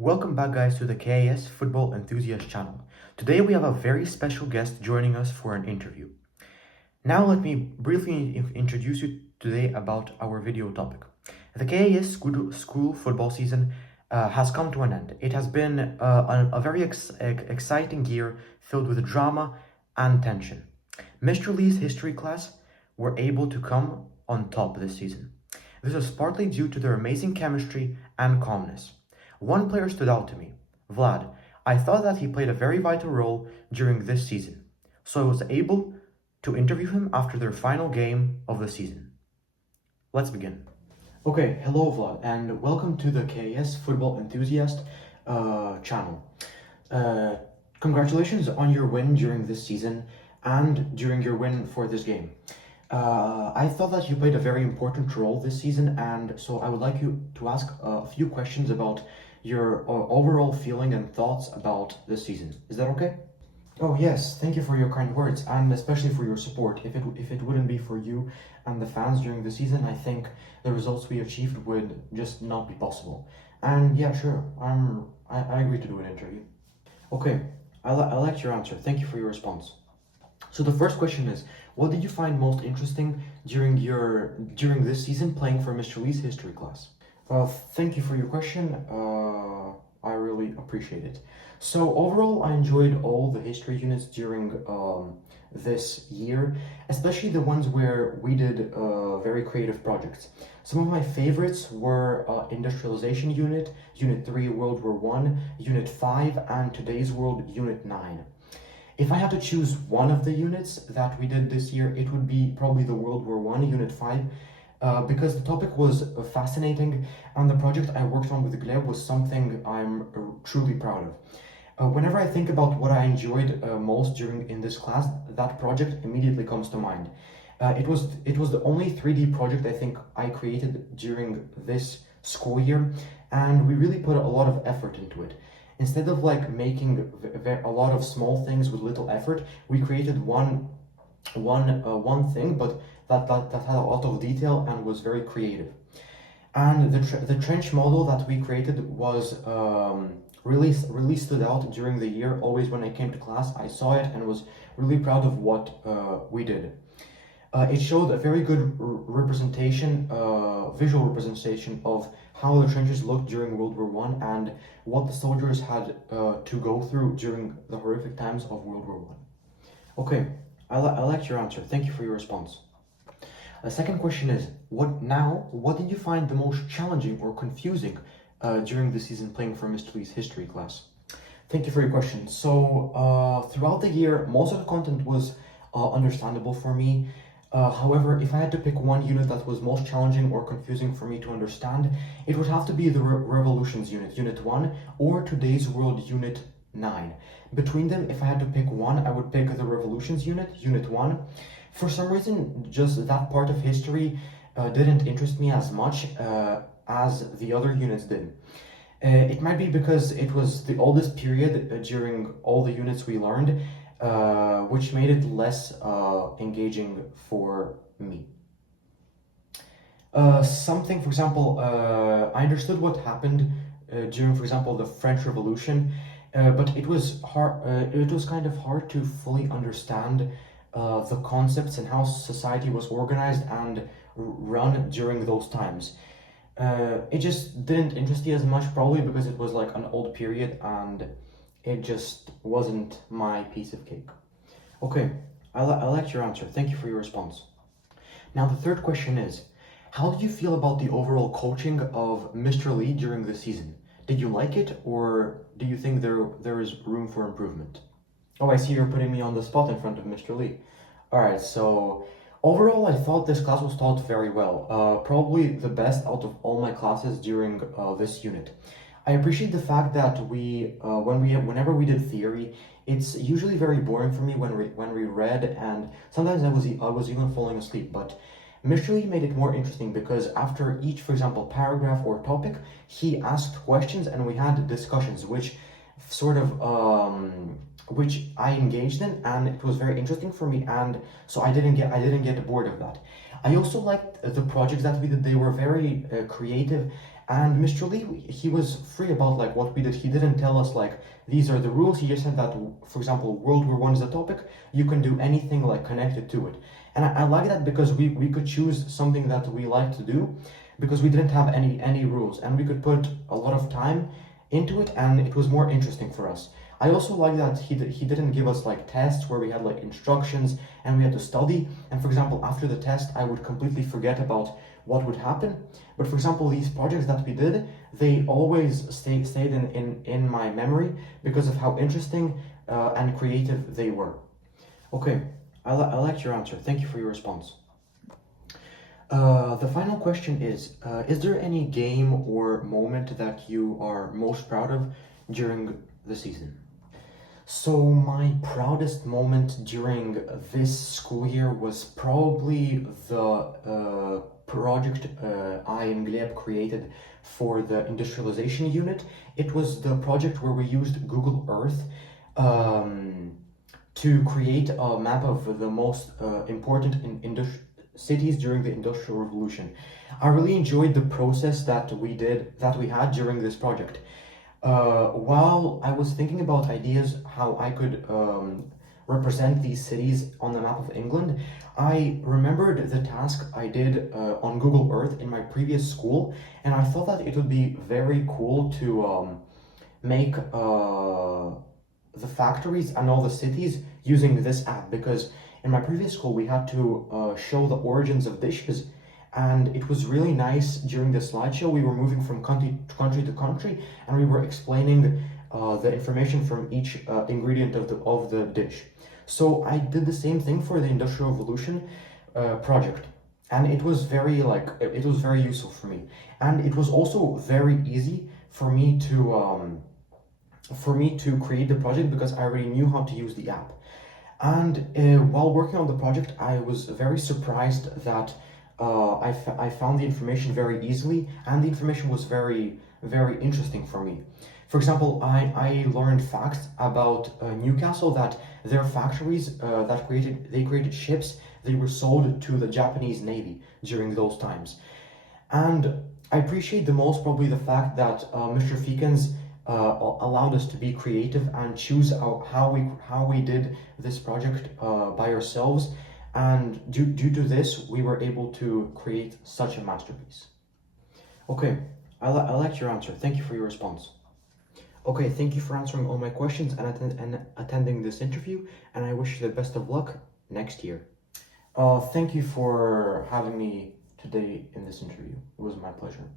Welcome back, guys, to the KAS Football Enthusiast channel. Today we have a very special guest joining us for an interview. Now let me briefly introduce you today about our video topic. The KAS school football season has come to an end. It has been a very exciting year filled with drama and tension. Mr. Lee's history class were able to come on top this season. This was partly due to their amazing chemistry and calmness. One player stood out to me, Vlad. I thought that he played a very vital role during this season, so I was able to interview him after their final game of the season. Let's begin. Okay, hello Vlad, and welcome to the KAS Football Enthusiast channel. Congratulations on your win during this season and during your win for this game. I thought that you played a very important role this season, and so I would like you to ask a few questions about your overall feeling and thoughts about this season. Is that okay? Oh yes, thank you for your kind words, and especially for your support. If it wouldn't be for you and the fans during the season, I think the results we achieved would just not be possible. And yeah, sure, I agree to do an interview. Okay, I liked your answer. Thank you for your response. So the first question is, what did you find most interesting during this season playing for Mr. Lee's history class? Thank you for your question. I really appreciate it. So overall, I enjoyed all the history units during this year, especially the ones where we did very creative projects. Some of my favorites were Industrialization Unit, Unit 3 World War I, Unit 5, and Today's World Unit 9. If I had to choose one of the units that we did this year, it would be probably the World War I, Unit 5, because the topic was fascinating and the project I worked on with Gleb was something I'm truly proud of. Whenever I think about what I enjoyed most in this class, that project immediately comes to mind. It was the only 3D project I think I created during this school year, and we really put a lot of effort into it. Instead of like making a lot of small things with little effort, we created one thing, but that had a lot of detail and was very creative. And the trench model that we created was really stood out during the year. Always when I came to class, I saw it and was really proud of what we did. It showed a very good visual representation of how the trenches looked during World War I and what the soldiers had to go through during the horrific times of World War I. Okay, I liked your answer. Thank you for your response. The second question is, what did you find the most challenging or confusing during the season playing for Mr. Lee's history class? Thank you for your question. So throughout the year, most of the content was understandable for me. However, if I had to pick one unit that was most challenging or confusing for me to understand, it would have to be the Revolutions unit, Unit 1, or Today's World Unit 9. Between them, if I had to pick one, I would pick the Revolutions unit, Unit 1. For some reason, just that part of history didn't interest me as much as the other units did. It might be because it was the oldest period during all the units we learned, which made it less engaging for me. For example, I understood what happened during, for example, the French Revolution, but it was hard. It was kind of hard to fully understand the concepts and how society was organized and run during those times. It just didn't interest me as much, probably because it was like an old period and it just wasn't my piece of cake. Okay, I liked your answer. Thank you for your response. Now the third question is, how did you feel about the overall coaching of Mr. Lee during the season? Did you like it, or do you think there is room for improvement? Oh, I see you're putting me on the spot in front of Mr. Lee. Alright, so overall I thought this class was taught very well. Probably the best out of all my classes during this unit. I appreciate the fact that whenever we did theory, it's usually very boring for me when we read, and sometimes I was even falling asleep. But Mr. Lee made it more interesting because after each, for example, paragraph or topic, he asked questions and we had discussions, which which I engaged in, and it was very interesting for me, and so I didn't get bored of that. I also liked the projects that we did. They were very creative And Mr. Lee, he was free about like what we did. He didn't tell us like these are the rules. He just said that, for example, World War One is the topic. You can do anything like connected to it. And I like that because we could choose something that we like to do because we didn't have any rules, and we could put a lot of time into it, and it was more interesting for us. I also like that he didn't give us like tests where we had like instructions and we had to study. And for example, after the test, I would completely forget about what would happen. But for example, these projects that we did, they always stayed in my memory because of how interesting and creative they were. Okay, I liked your answer. Thank you for your response. The final question is there any game or moment that you are most proud of during the season? So my proudest moment during this school year was probably the project I and Gleb created for the industrialization unit. It was the project where we used Google Earth to create a map of the most important cities during the Industrial Revolution. I really enjoyed the process that we had during this project. While I was thinking about ideas how I could represent these cities on the map of England, I remembered the task I did on Google Earth in my previous school, and I thought that it would be very cool to make the factories and all the cities using this app, because in my previous school we had to show the origins of dishes, and it was really nice. During the slideshow we were moving from country to country, and we were explaining the information from each ingredient of the dish. So I did the same thing for the Industrial Revolution project, and it was very useful for me, and it was also very easy for me to create the project because I already knew how to use the app. And while working on the project, I was very surprised that I found the information very easily, and the information was very, very interesting for me. For example, I learned facts about Newcastle, that their factories they created ships. They were sold to the Japanese Navy during those times. And I appreciate the most probably the fact that Mr. Feekins allowed us to be creative and choose how we did this project by ourselves. And due to this, we were able to create such a masterpiece. Okay, I liked your answer. Thank you for your response. Okay, thank you for answering all my questions and attending this interview, and I wish you the best of luck next year. Thank you for having me today in this interview. It was my pleasure.